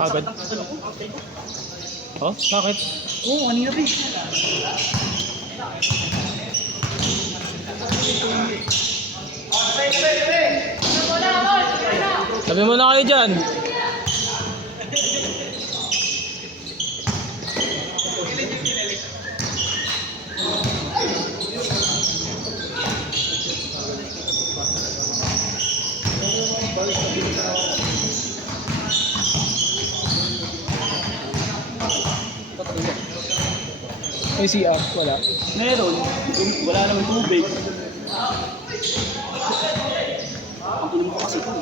Agad? Oh, bakit? Oo, kanina pa eh. Sabi mo na kayo dyan. May CR, wala. Meron. Wala naman tubig. Ang inom ko kasi ito.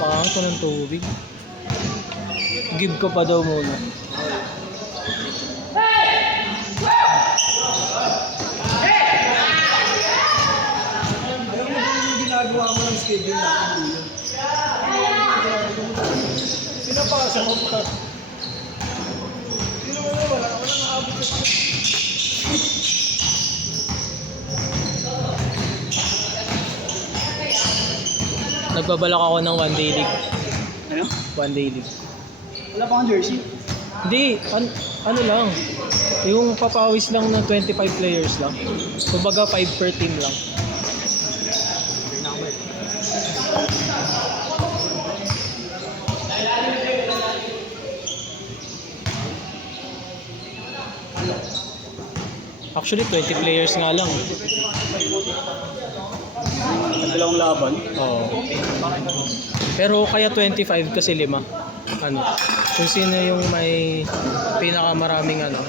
Pakakot ko ng tubig. Give ko pa daw muna. Ginagawa mo ng schedule natin. Pinapasa mo pa. Sino mo na wala nakabot sa Nagbabalak ako ng one day league. ano? One day league. Wala pa kang jersey? Hindi, ano lang. Yung papawis lang ng 25 players lang. Kumbaga 5 per team lang. Actually, 20 players nga lang. Ang dalawang laban? Oo. Pero kaya 25 kasi 5. Ano? Kung sino yung may pinakamaraming ano.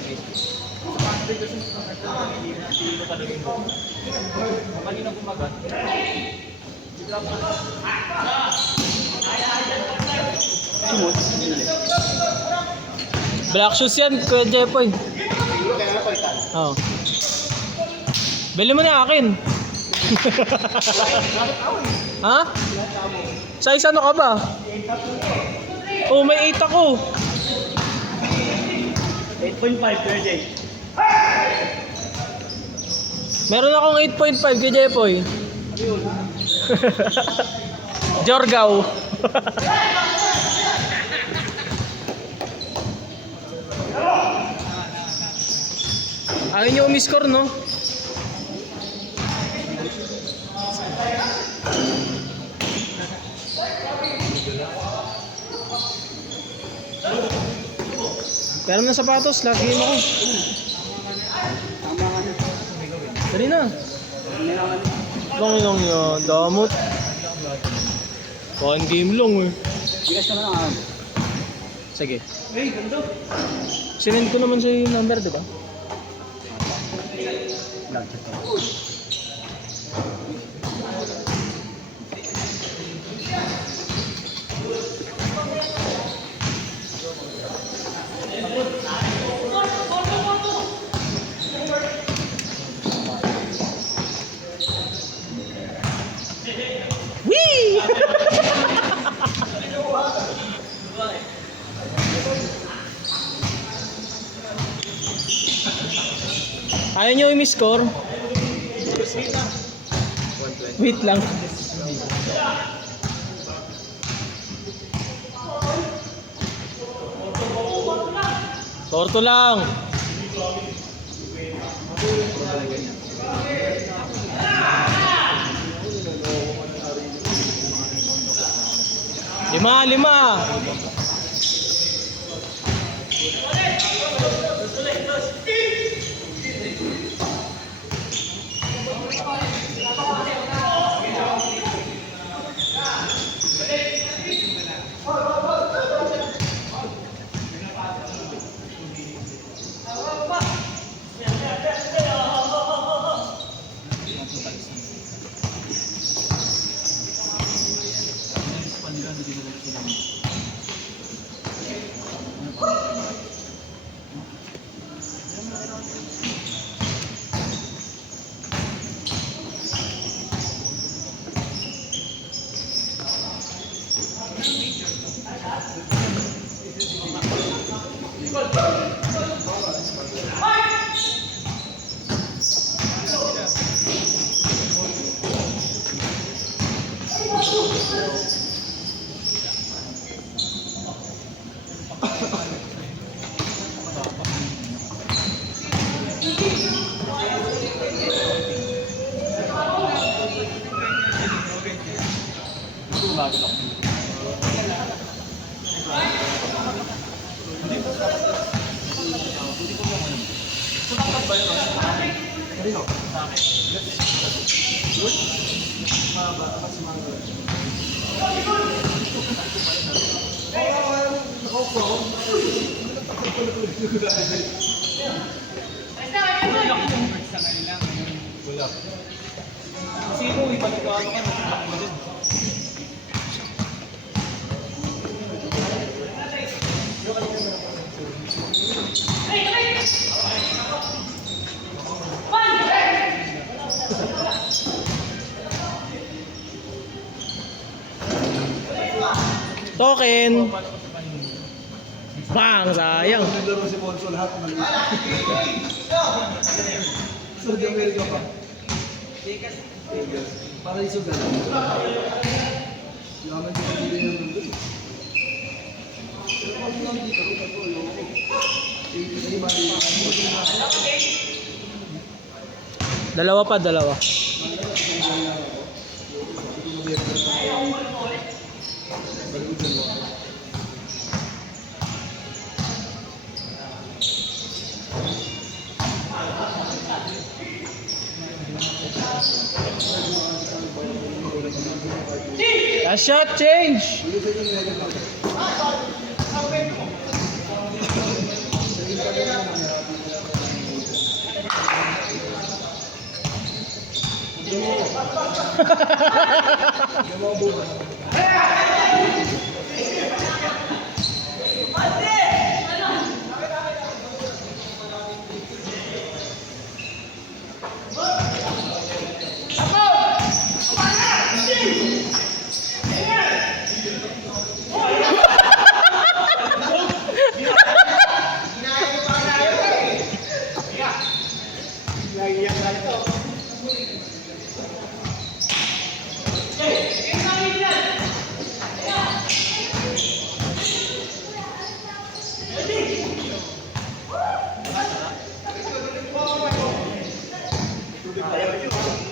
Black shoes yan, Kuya Jepoy. Oo. Bili mo na akin. Ha? Size ano ka ba? Oh, may 8 ako. 8.5 per day. Meron akong 8.5 kay Jepoy. Jorgaw. Ayaw niyo umiscore, no? Pero ng sapatos, lagi mo ako. Tama ka na. Dali na. Meron ka na. Lang yan, damot. One game lang eh. Bigas ka na lang ako. Sige. Hey, ganda. Sinend ko naman sa yung number, di ba? Vlog chat ako. Wee! Ayaw nyo i-score? Wait lang. Torto lang. Lima. bakit ako. Sino ibalik ko ano ka? Token. Bang, sayang. Naglaro si Bonso lahat mali. So, di Amerika pa. Para isugal. Yaman siya hindi na nandun. Pero kung lang dito, ito, loko. Dalawa pa, dalawa. A shot change.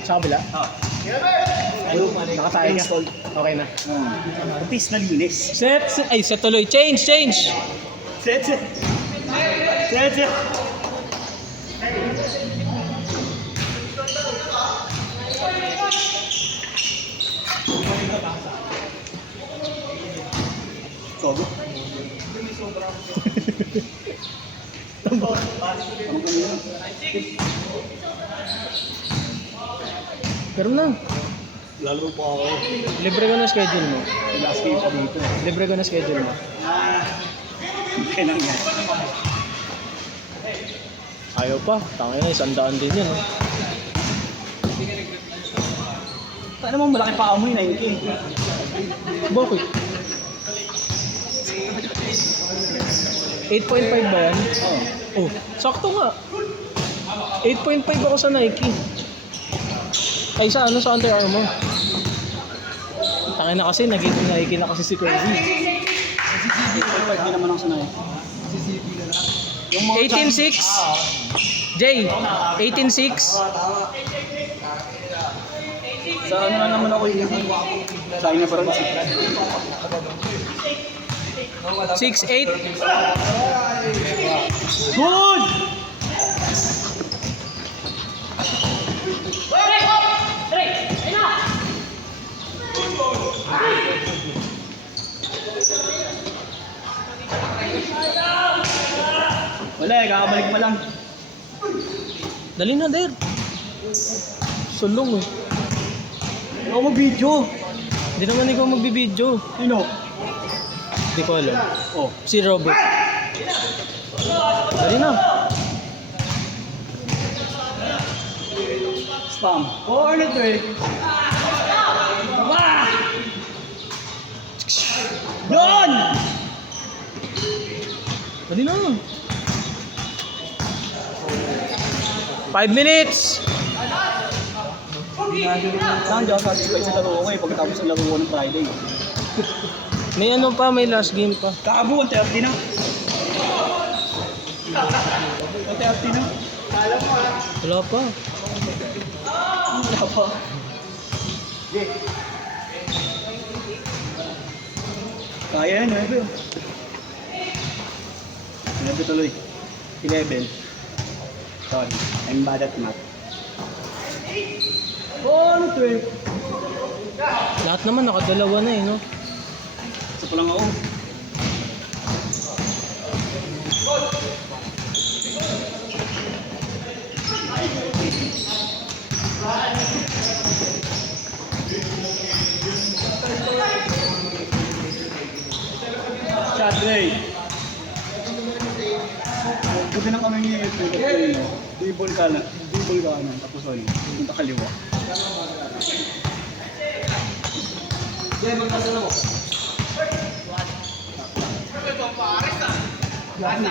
Sa kabila? Nakatayo ka. Okay na. Artist na linis. Set, ay set tuloy. Change, change. Set. Togo. Pero na. Lalo pa ako. Libre ko na schedule mo. Last game pa dito. Libre ko na schedule mo. Kailan yan? Ayaw pa. Tangin na, 100 din yan. Saan mo malaki pa amoy na yun? Bakit? 8.5 ba yan? Oh, sakto nga. 8.5 ako sa Nike. Ay, sa ano, sa Under Armour. Tangin na kasi, naging Nike na kasi si Crazy. Hindi naman ako sanay. 18.6. Jay, 18.6. Sa ano na naman ako yun? Sa akin na parang 6.8. Good! Wala eh, kakabalik pa lang. Dali na, Der. Sulong eh. Ako mag-video. Hindi naman ikaw magbibideo. Sino? Hindi ko alam. Oh. Si Robert. Dali na. Spam. Oo, ano ito eh. Ah! Doon! Dali na. 5 minutes. Saan di ako satisfied sa laro ko ngayon pagkatapos ng laro ko ng Friday. May ano pa, may last game pa. Kaabo, 130 na. 130 na. Alam mo ah. Wala pa. Wala pa. Kaya yan, 9 oh. 9 tuloy. 11. Sorry, I'm bad at math. Oh, ano 12? Lahat naman nakadalawa na eh, no? Isa pa lang ako. Shot Ray. Gabi na kami ni Dibol ka na. Dibol ka na. Tapos ano, punta kaliwa. Bang!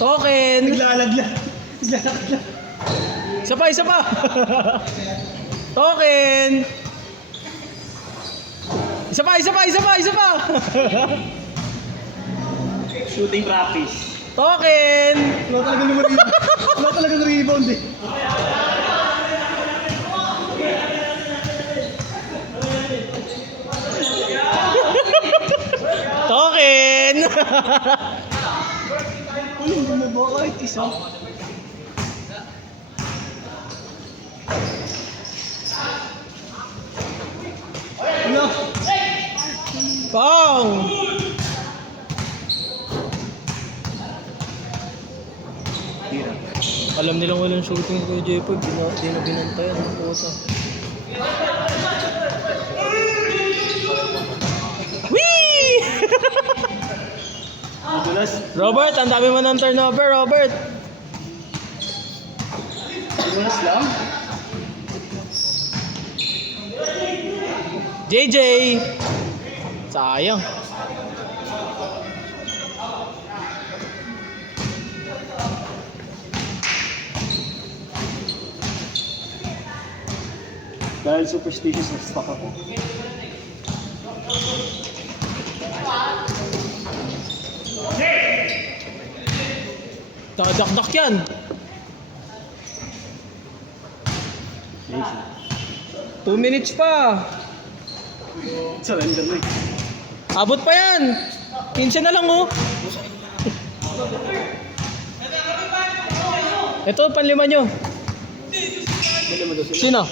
Token! Naglalaglag. Naglalaglag. Isa pa, isa pa! Token! Isa pa, isa pa, isa pa, isa pa! Shooting practice. Token! Wala talagang rebound. Wala talagang rebound eh. Token! Ano, hindi mo ba kahit isa? Ano? Pong! Tira. Alam nilang walang shooting kay J-Pog, di na binantayan ng puta. Whee! Madulas. Robert, ang dami mo ng turnover, Robert. Madulas lang. JJ! Sayang. Dahil superstitious na stock ako. Nakadakdak yan. Easy. 2 minutes pa. Surrender na eh. Abot pa yan. 15 na lang oh. Ito, panlima nyo. Dali mo daw sila. Sino?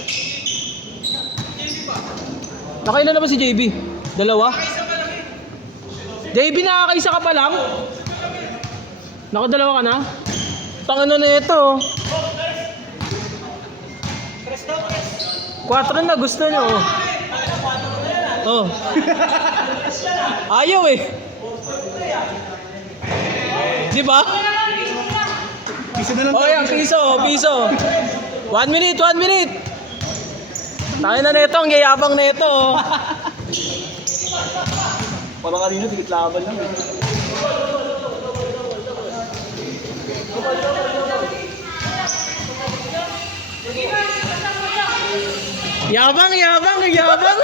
Nakailan na ba si JB? Dalawa? JB, nakakaisa ka pa lang? Nakadalawa ka na? Tangano na ito. 4 na gusto nyo. Oh. Ayaw eh. Di ba? Piso na lang Oh, yan, piso, piso. 1 minute, 1 minute. Tayo na nito, ang yayabang nito. Parang kanina, tigit laban lang eh. Yabang, yabang, yabang.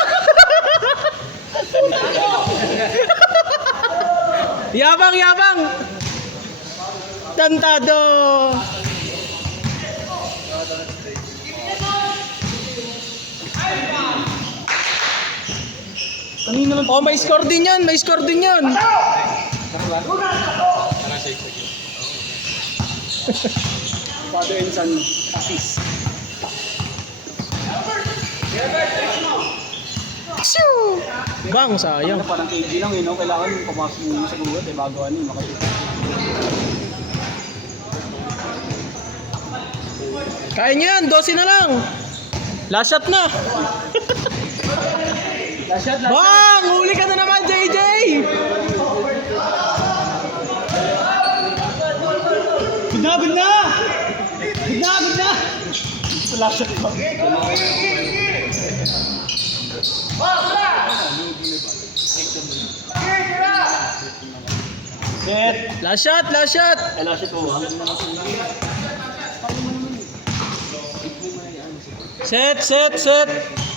Yabang, yabang. Tantado. Kanina lang. Oh, may score din yan, may score din yan. Father and son assist. Shoo! Bang, sayang. Ano, parang KG lang eh, no? Kailangan papasok mo sa gulat eh, bago ano, makikita. Kaya nyo yan, 12 na lang. Last shot na. Last shot, last shot. Bang! Huli ka na naman, JJ! Good na, good na! Good na, good na! Ito last shot pa. Set! Last shot, last shot! Ala siya to ha. Set, set, set!